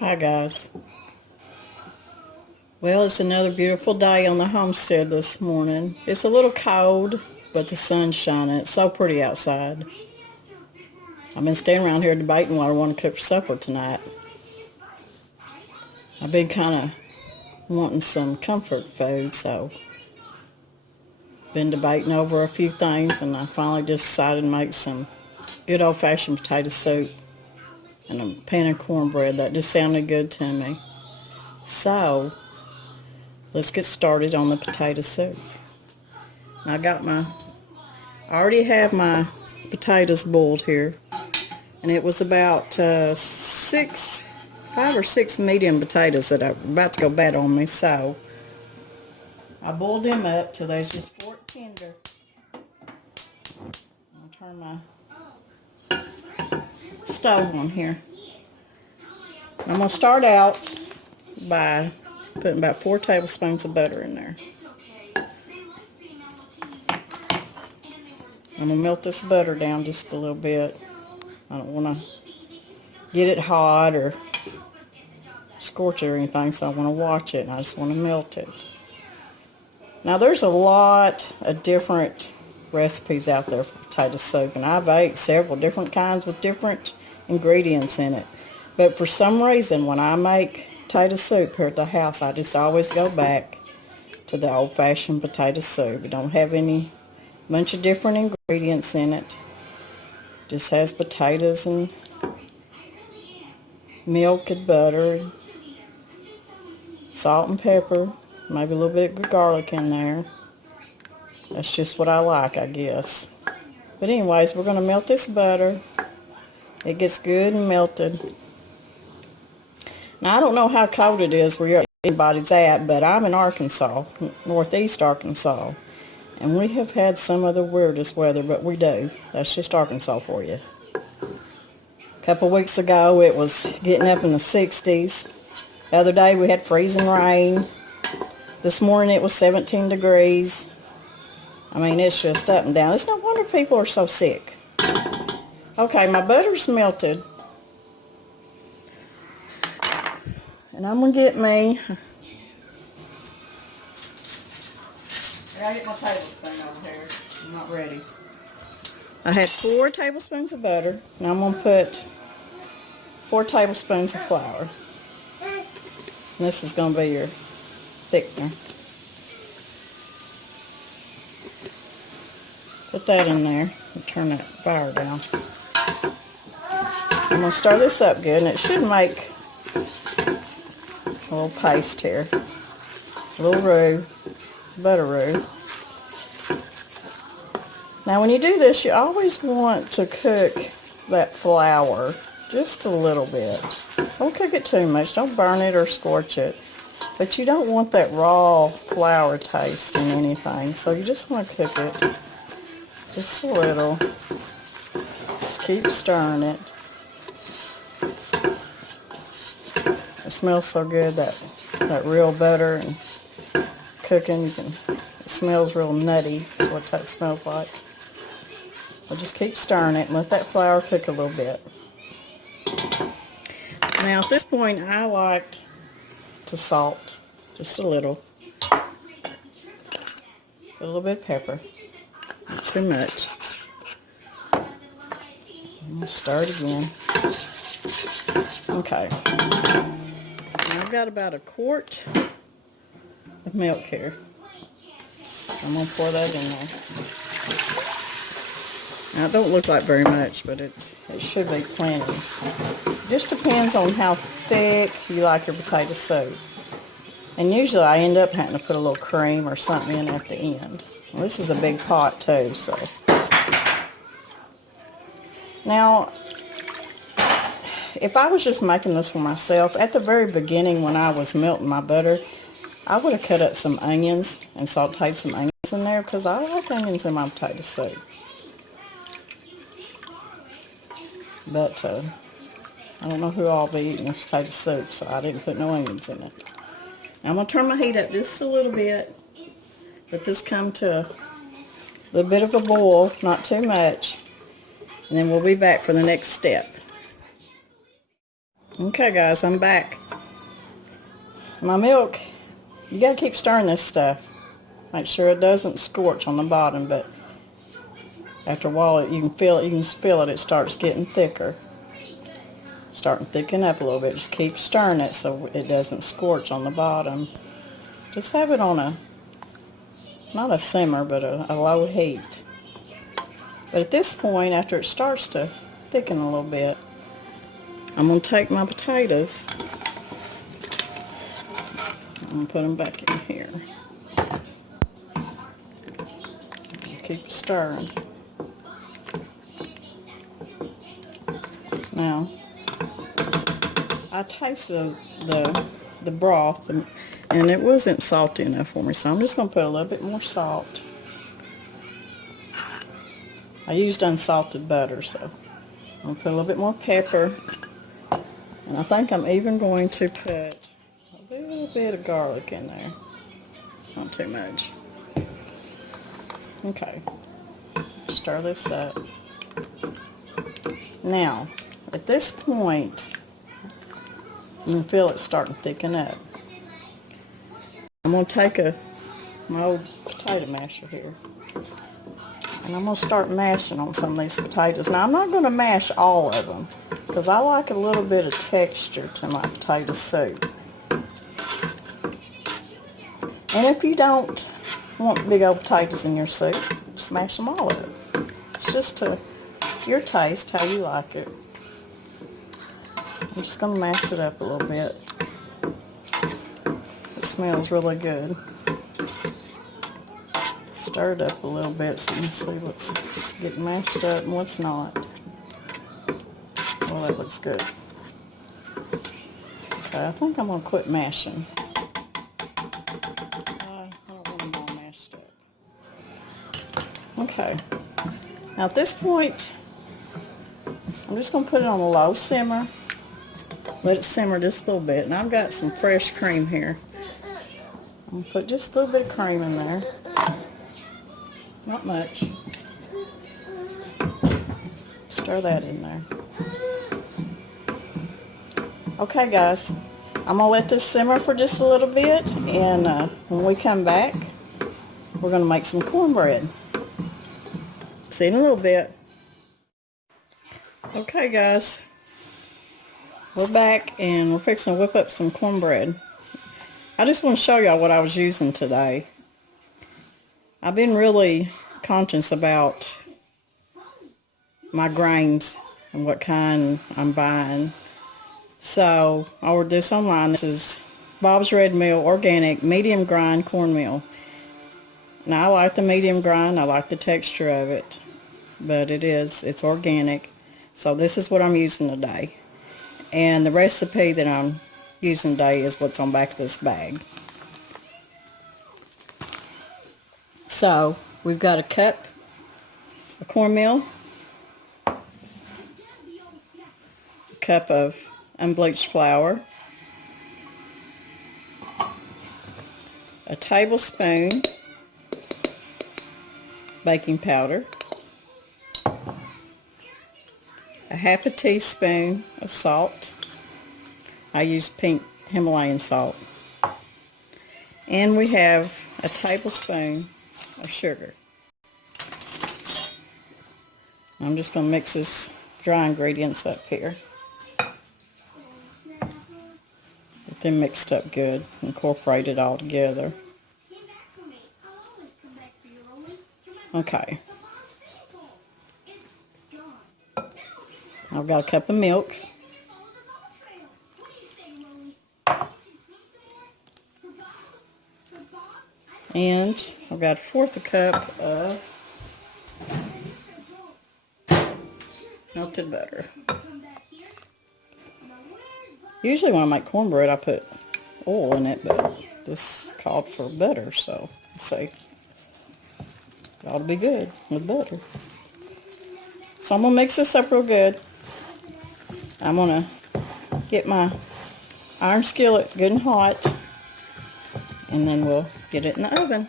Hi guys. Well, it's another beautiful day on the homestead this morning. It's a little cold, but the sun's shining. It's so pretty outside. I've been standing around here debating what I want to cook for supper tonight. I've been kind of wanting some comfort food, so been debating over a few things, and I finally just decided to make some good old-fashioned potato soup and a pan of cornbread. That just sounded good to me. So let's get started on the potato soup. I already have my potatoes boiled here, and it was about 5 or 6 medium potatoes that are about to go bad on me, so I boiled them up till they just fork tender. I'll turn my stove on here. I'm going to start out by putting about 4 tablespoons of butter in there. I'm going to melt this butter down just a little bit. I don't want to get it hot or scorch it or anything, so I want to watch it, and I just want to melt it. Now there's a lot of different recipes out there for potato soup, and I've ate several different kinds with different ingredients in it. But for some reason, when I make potato soup here at the house, I just always go back to the old-fashioned potato soup. It don't have any bunch of different ingredients in it. Just has potatoes and milk and butter, and salt and pepper, maybe a little bit of garlic in there. That's just what I like, I guess. But anyways, we're going to melt this butter. It gets good and melted. Now, I don't know how cold it is where anybody's at, but I'm in Arkansas, northeast Arkansas. And we have had some of the weirdest weather, but we do. That's just Arkansas for you. A couple weeks ago, it was getting up in the 60s. The other day, we had freezing rain. This morning, it was 17 degrees. I mean, it's just up and down. It's no wonder people are so sick. Okay, my butter's melted. And I'm going to get me... I gotta get my tablespoon over here. I'm not ready. I had 4 tablespoons of butter. Now I'm going to put 4 tablespoons of flour. And this is going to be your thickener. Put that in there and turn that fire down. I'm going to stir this up good, and it should make a little paste here. A little roux, butter roux. Now when you do this, you always want to cook that flour just a little bit. Don't cook it too much. Don't burn it or scorch it. But you don't want that raw flour taste in anything, so you just want to cook it just a little. Just keep stirring it. It smells so good, that real butter and cooking. It smells real nutty. That's what that smells like. So just keep stirring it and let that flour cook a little bit. Now at this point, I like to salt just a little. Put a little bit of pepper. Not too much. I'm going to stir it again. Okay. Now I've got about a quart of milk here. I'm going to pour that in there. Now it don't look like very much, but it should be plenty. It just depends on how thick you like your potato soup. And usually I end up having to put a little cream or something in at the end. Well, this is a big pot too, so. Now, if I was just making this for myself, at the very beginning when I was melting my butter, I would have cut up some onions and sauteed some onions in there, because I like onions in my potato soup. But I don't know who all be eating this potato soup, so I didn't put no onions in it. Now I'm going to turn my heat up just a little bit. Let this come to a little bit of a boil, not too much. And then we'll be back for the next step. Okay guys, I'm back. My milk, you gotta keep stirring this stuff. Make sure it doesn't scorch on the bottom, but after a while you can feel it, it starts getting thicker. Starting to thicken up a little bit. Just keep stirring it so it doesn't scorch on the bottom. Just have it on not a simmer, but a low heat. But at this point, after it starts to thicken a little bit, I'm going to take my potatoes. I'm going to put them back in here. Keep stirring. Now, I tasted the broth and it wasn't salty enough for me, so I'm just going to put a little bit more salt. I used unsalted butter, so I'm going to put a little bit more pepper. And I think I'm even going to put a little bit of garlic in there. Not too much. Okay. Stir this up. Now, at this point, you can feel it starting to thicken up. I'm going to take my old potato masher here. And I'm going to start mashing on some of these potatoes. Now, I'm not going to mash all of them, because I like a little bit of texture to my potato soup. And if you don't want big old potatoes in your soup, just mash them all up. It's just to your taste, how you like it. I'm just going to mash it up a little bit. It smells really good. Stir it up a little bit so you can see what's getting mashed up and what's not. Well, that looks good. Okay, I think I'm going to quit mashing. I don't want them all mashed up. Okay. Now at this point, I'm just going to put it on a low simmer. Let it simmer just a little bit. And I've got some fresh cream here. I'm going to put just a little bit of cream in there. Not much. Stir that in there. Okay guys, I'm going to let this simmer for just a little bit, and when we come back, we're going to make some cornbread. See you in a little bit. Okay guys, we're back and we're fixing to whip up some cornbread. I just want to show y'all what I was using today. I've been really conscious about my grains and what kind I'm buying. So I ordered this online. This is Bob's Red Mill Organic Medium Grind Cornmeal. Now I like the medium grind. I like the texture of it. But it's organic. So this is what I'm using today. And the recipe that I'm using today is what's on the back of this bag. So we've got a cup of cornmeal, a cup of unbleached flour, a tablespoon baking powder, a half a teaspoon of salt. I use pink Himalayan salt. And we have a tablespoon of sugar. I'm just going to mix this dry ingredients up here. Get them mixed up good. Incorporate it all together. Okay. I've got a cup of milk. And I've got a fourth a cup of melted butter. Usually when I make cornbread I put oil in it, but this called for butter, so let's see. It ought to be good with butter. So I'm going to mix this up real good. I'm going to get my iron skillet good and hot, and then we'll get it in the oven.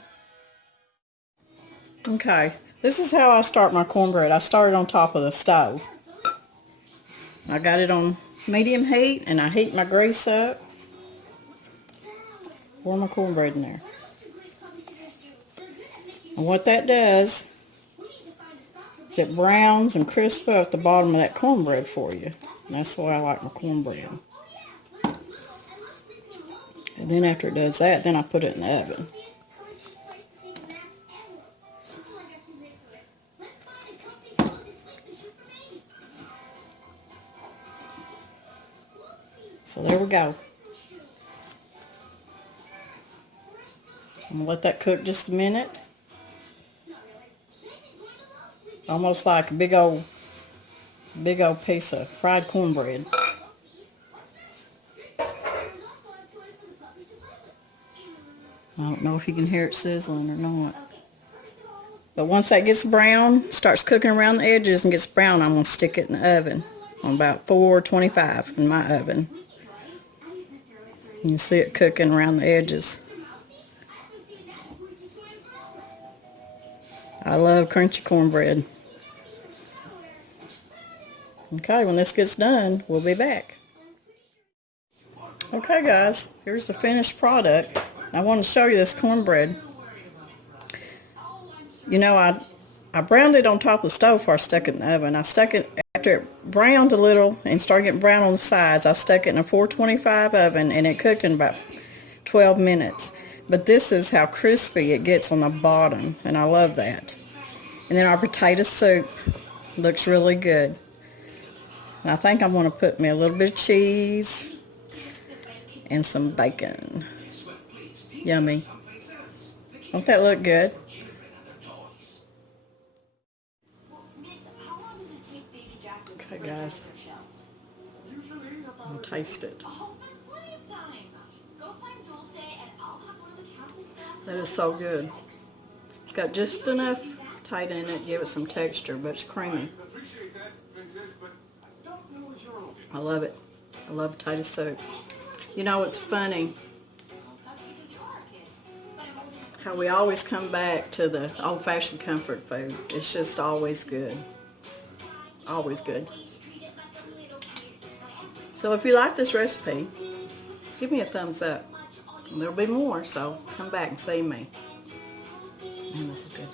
Okay, this is how I start my cornbread. I start it on top of the stove. I got it on medium heat, and I heat my grease up. Pour my cornbread in there. And what that does is it browns and crisps up the bottom of that cornbread for you. And that's why I like my cornbread. And then after it does that, then I put it in the oven. So there we go. I'm going to let that cook just a minute. Almost like a big old piece of fried cornbread. I don't know if you can hear it sizzling or not. But once that gets brown, starts cooking around the edges and gets brown, I'm going to stick it in the oven on about 425 in my oven. You can see it cooking around the edges. I love crunchy cornbread. Okay, when this gets done, we'll be back. Okay guys, here's the finished product. I want to show you this cornbread. You know, I browned it on top of the stove before I stuck it in the oven. I stuck it, after it browned a little and started getting brown on the sides, I stuck it in a 425 oven and it cooked in about 12 minutes. But this is how crispy it gets on the bottom, and I love that. And then our potato soup looks really good. And I think I'm going to put me a little bit of cheese and some bacon. Yummy. Don't that look good? Okay guys, I'm going to taste it. That is so good. It's got just enough tight in it, give it some texture, but it's creamy. I love it. I love potato soup. You know, it's funny how we always come back to the old-fashioned comfort food. It's just always good. Always good. So if you like this recipe, give me a thumbs up. And there'll be more, so come back and see me. Man, this is good.